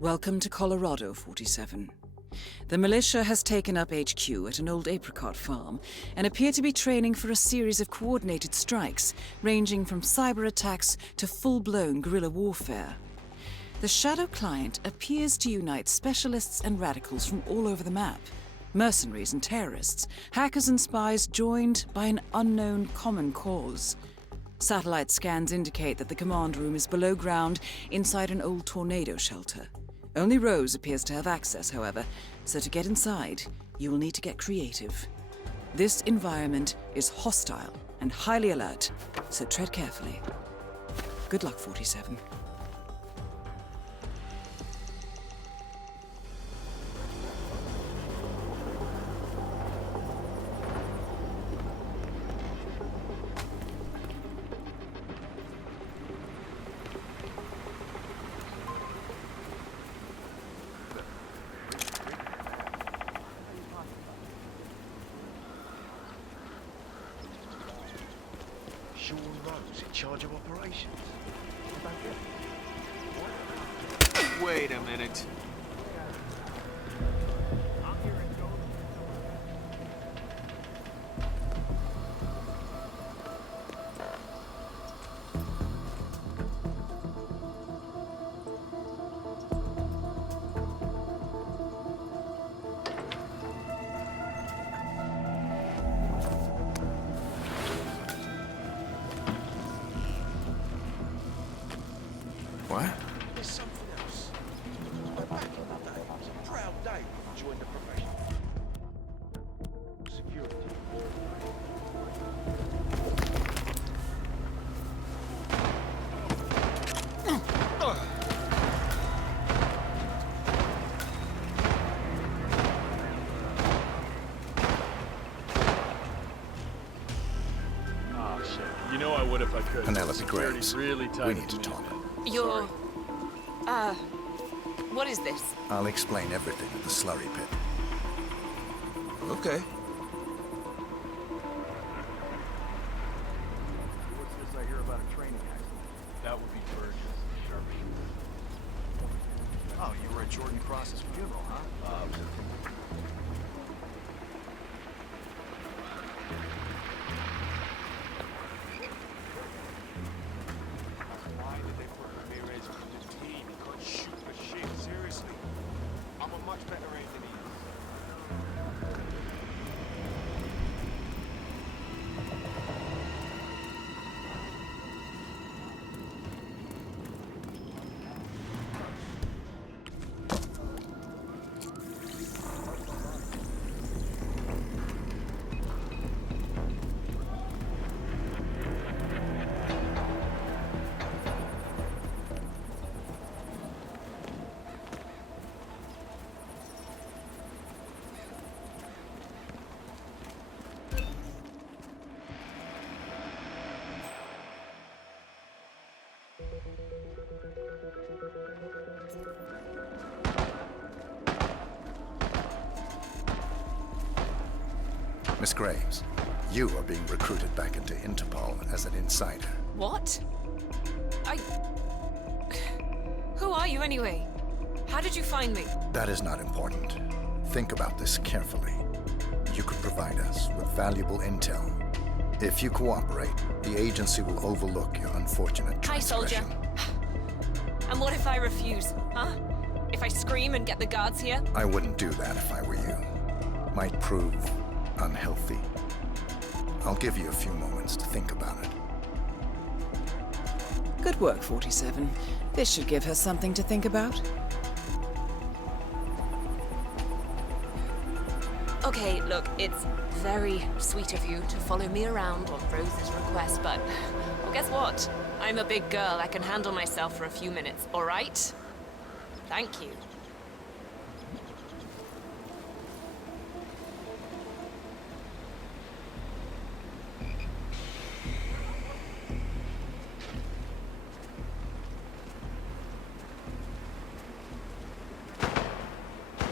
Welcome to Colorado, 47. The militia has taken up HQ at an old apricot farm and appear to be training for a series of coordinated strikes, ranging from cyber attacks to full-blown guerrilla warfare. The Shadow Client appears to unite specialists and radicals from all over the map. Mercenaries and terrorists, hackers and spies joined by an unknown common cause. Satellite scans indicate that the command room is below ground inside an old tornado shelter. Only Rose appears to have access, however, so to get inside, you will need to get creative. This environment is hostile and highly alert, so tread carefully. Good luck, 47. Sean Rose in charge of operations. Wait a minute. What? There's something else. Back in the day, it was a proud day when you joined the profession. Security. Ah, shit. You know I would if I could. Penelope Security's Graves. really tight. We need to talk. You're... what is this? I'll explain everything at the slurry pit. Okay. What's this I hear about a training accident? That would be Burgess. Sure. Oh, you were at Jordan Cross's funeral, huh? Why did they put Ramirez with the team? He can't shoot for shit. Seriously. I'm a much better aim than he is. Miss Graves, you are being recruited back into Interpol as an insider. What? Who are you anyway? How did you find me? That is not important. Think about this carefully. You could provide us with valuable intel. If you cooperate, the agency will overlook your unfortunate Hi, soldier. transgression. And what if I refuse, huh? If I scream and get the guards here? I wouldn't do that if I were you. Might prove unhealthy. I'll give you a few moments to think about it. Good work, 47. This should give her something to think about. Okay, look, it's very sweet of you to follow me around on Rose's request, but... well, guess what? I'm a big girl. I can handle myself for a few minutes, all right? Thank you.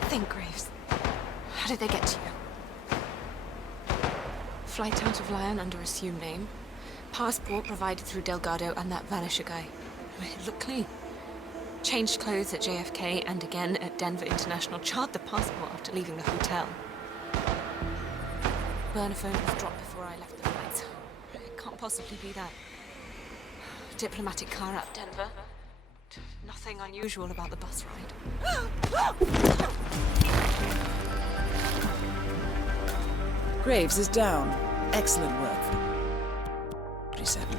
Think, Graves. How did they get to you? Flight out of Lyon under assumed name. Passport provided through Delgado and that Vanisher guy. It looked clean. Changed clothes at JFK and again at Denver International. Charred the passport after leaving the hotel. Burner phone was dropped before I left the flight. It can't possibly be that. Diplomatic car out Denver. Nothing unusual about the bus ride. Graves is down. Excellent work. 47.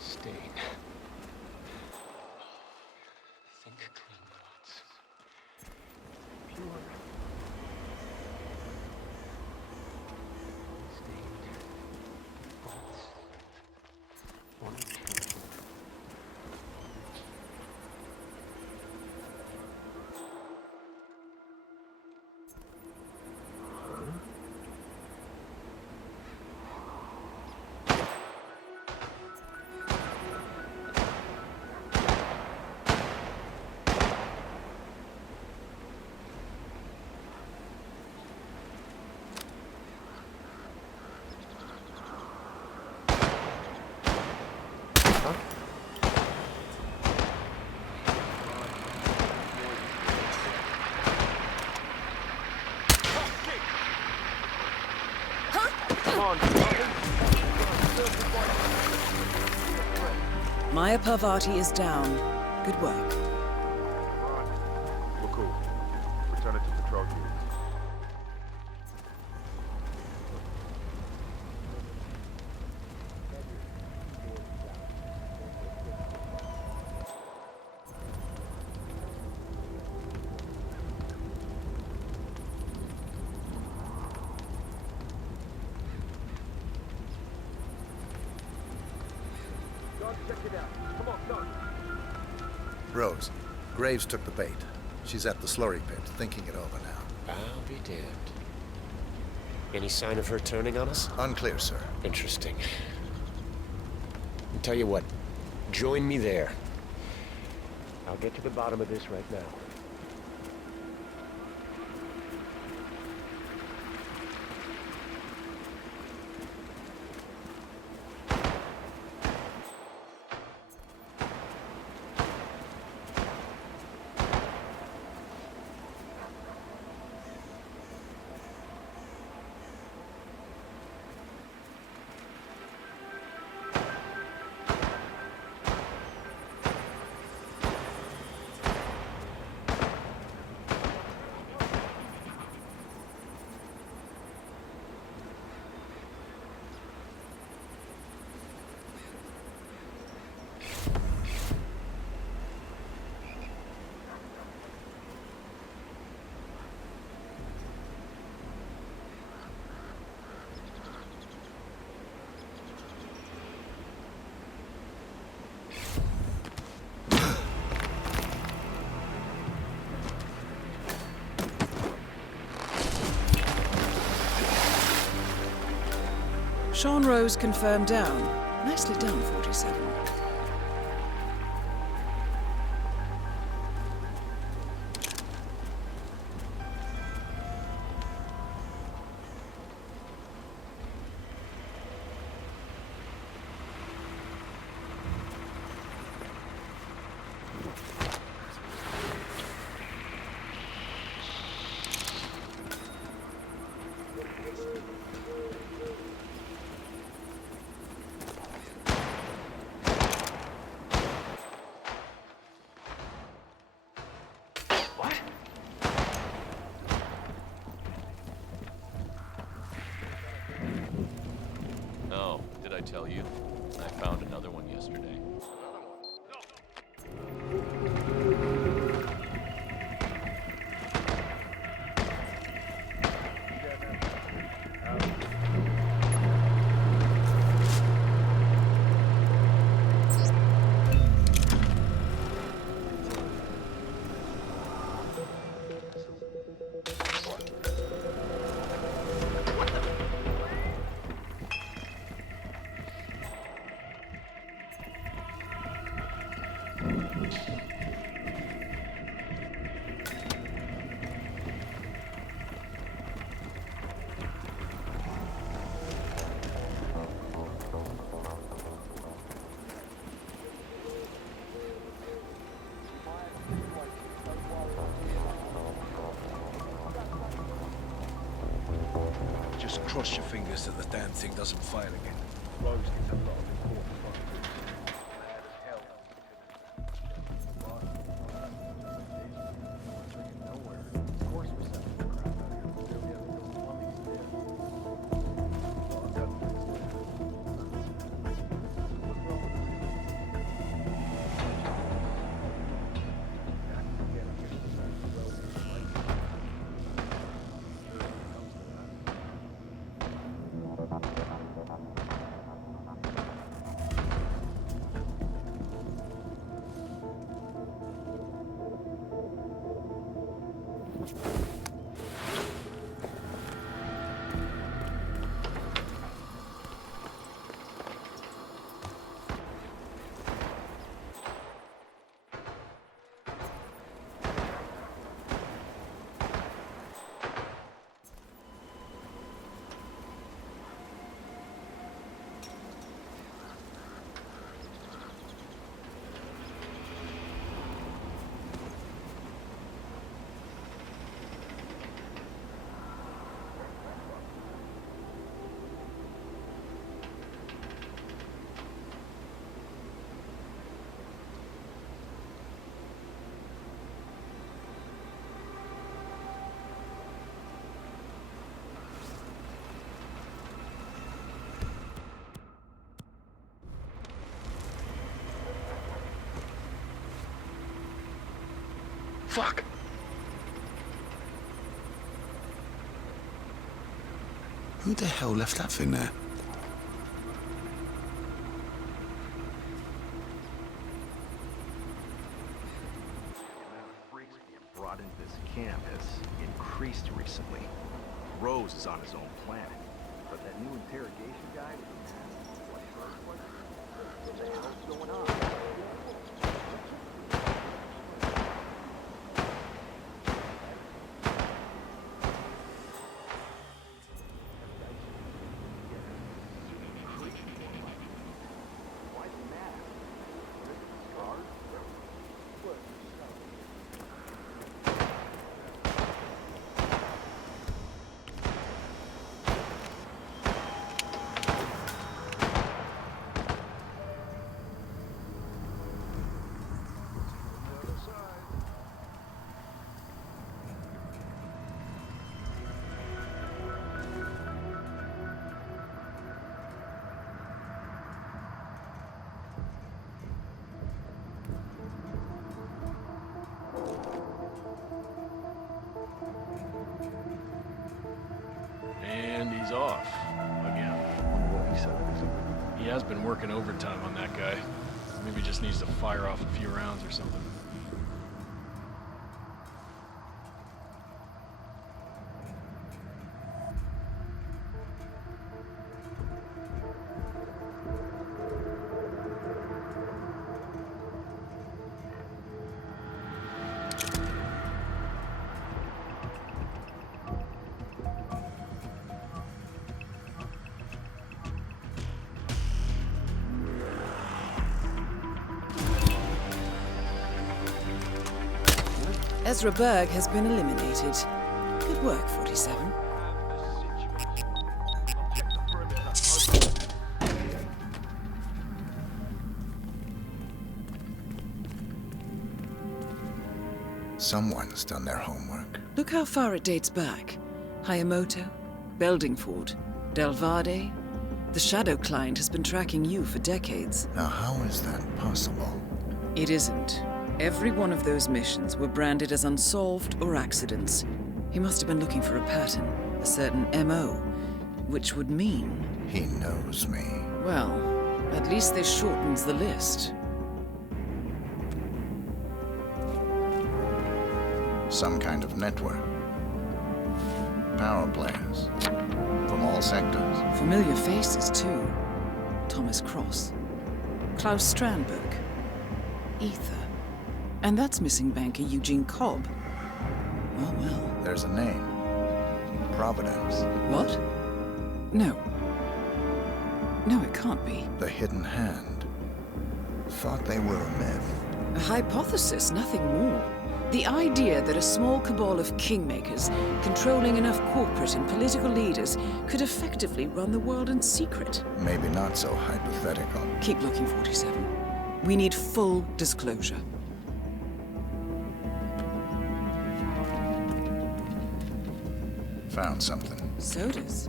Stain. Think clean thoughts. Pure. Stained thoughts. One, two. Maya Parvati is down. Good work. We're cool. Return it to patrol units. Rose, Graves took the bait. She's at the slurry pit, thinking it over now. I'll be damned. Any sign of her turning on us? Unclear, sir. Interesting. I'll tell you what, join me there. I'll get to the bottom of this right now. Sean Rose confirmed down. Nicely done, 47. Oh, did I tell you? I found another one yesterday. Just cross your fingers that the damn thing doesn't fail again. Rose gets a lot of important fucking. Mad as hell. Nowhere. Of course we're selling the crap out here. Every other little mummy's dead. Well, I've got things to do. What's wrong with you? Got to get up here to the side of the road and fight. Sure, when it comes to that. Fuck! Who the hell left that thing there? It freaks being brought into this camp has increased recently. Rose is on his own planet. But that new interrogation guy, what the hell's going on? And he's off. Again. He has been working overtime on that guy. Maybe just needs to fire off a few rounds or something. Ezra Berg has been eliminated. Good work, 47. Someone's done their homework. Look how far it dates back. Hayamoto, Beldingford, Delvade. The Shadow Client has been tracking you for decades. Now, how is that possible? It isn't. Every one of those missions were branded as unsolved or accidents. He must have been looking for a pattern, a certain MO, which would mean... He knows me. Well, at least this shortens the list. Some kind of network. Power players. From all sectors. Familiar faces, too. Thomas Cross. Klaus Strandberg. Ether. And that's missing banker Eugene Cobb. Well, well. There's a name. Providence. What? No. No, it can't be. The Hidden Hand. Thought they were a myth. A hypothesis, nothing more. The idea that a small cabal of kingmakers, controlling enough corporate and political leaders, could effectively run the world in secret. Maybe not so hypothetical. Keep looking, 47. We need full disclosure. Found something. Sodas?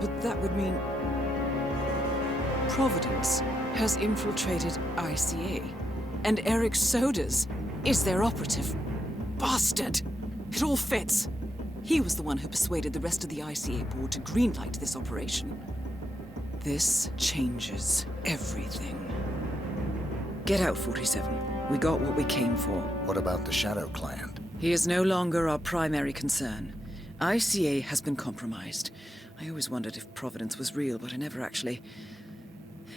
But that would mean... Providence has infiltrated ICA. And Eric Sodas is their operative. Bastard! It all fits. He was the one who persuaded the rest of the ICA board to greenlight this operation. This changes everything. Get out, 47. We got what we came for. What about the Shadow client? He is no longer our primary concern. ICA has been compromised. I always wondered if Providence was real, but I never actually...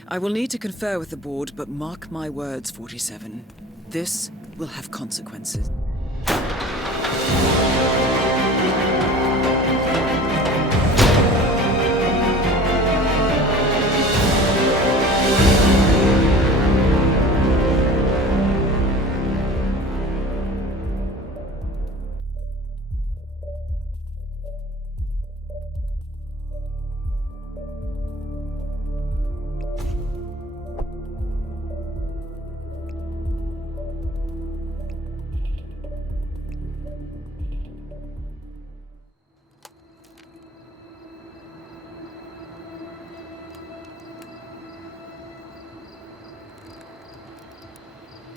I will need to confer with the board, but mark my words, 47. This will have consequences.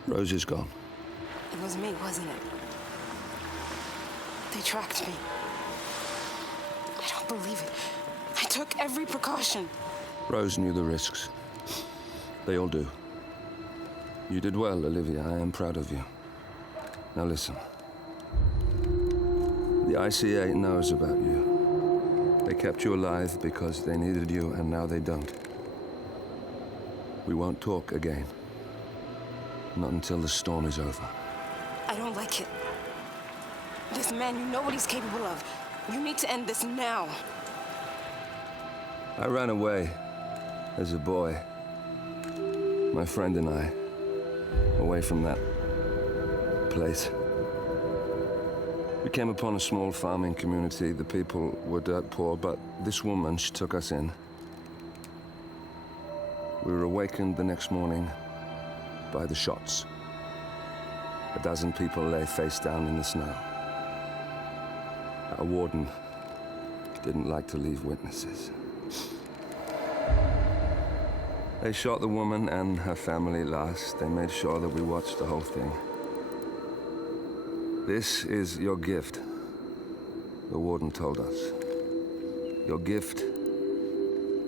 Rose is gone. It was me, wasn't it? They tracked me. I don't believe it. I took every precaution. Rose knew the risks. They all do. You did well, Olivia. I am proud of you. Now listen. The ICA knows about you. They kept you alive because they needed you, and now they don't. We won't talk again. Not until the storm is over. I don't like it. This man, you know what he's capable of. You need to end this now. I ran away as a boy. My friend and I. Away from that place. We came upon a small farming community. The people were dirt poor, but this woman, she took us in. We were awakened the next morning by the shots. A dozen people lay face down in the snow. Our warden didn't like to leave witnesses. They shot the woman and her family last. They made sure that we watched the whole thing. This is your gift, the warden told us. Your gift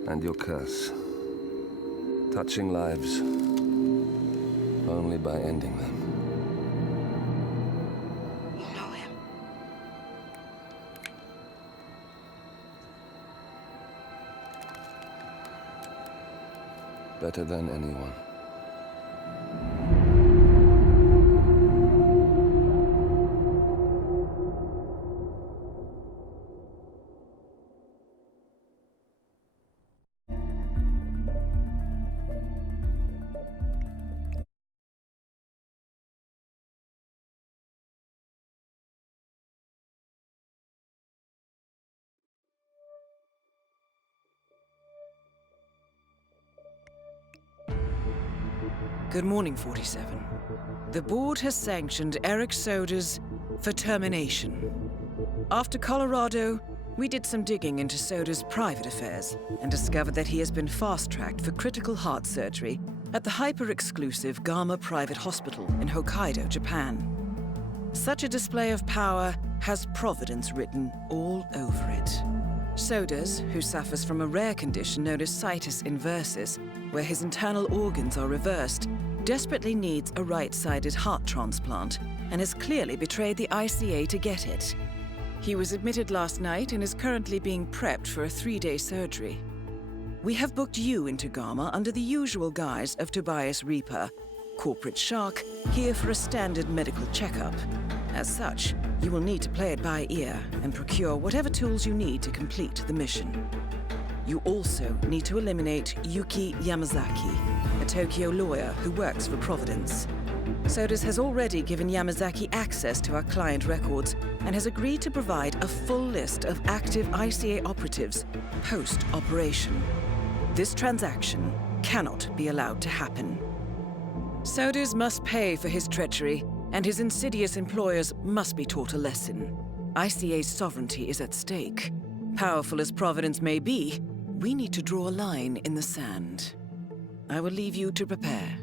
and your curse. Touching lives only by ending them. You know him. Better than anyone. Good morning, 47. The board has sanctioned Eric Sodas for termination. After Colorado, we did some digging into Soda's private affairs and discovered that he has been fast-tracked for critical heart surgery at the hyper-exclusive Gama Private Hospital in Hokkaido, Japan. Such a display of power has Providence written all over it. Sodas, who suffers from a rare condition known as situs inversus, where his internal organs are reversed, desperately needs a right-sided heart transplant and has clearly betrayed the ICA to get it. He was admitted last night and is currently being prepped for a 3-day surgery. We have booked you into Gama under the usual guise of Tobias Reaper, corporate shark, here for a standard medical checkup. As such, you will need to play it by ear and procure whatever tools you need to complete the mission. You also need to eliminate Yuki Yamazaki, a Tokyo lawyer who works for Providence. Sodus has already given Yamazaki access to our client records and has agreed to provide a full list of active ICA operatives post-operation. This transaction cannot be allowed to happen. Sodus must pay for his treachery, and his insidious employers must be taught a lesson. ICA's sovereignty is at stake. Powerful as Providence may be, we need to draw a line in the sand. I will leave you to prepare.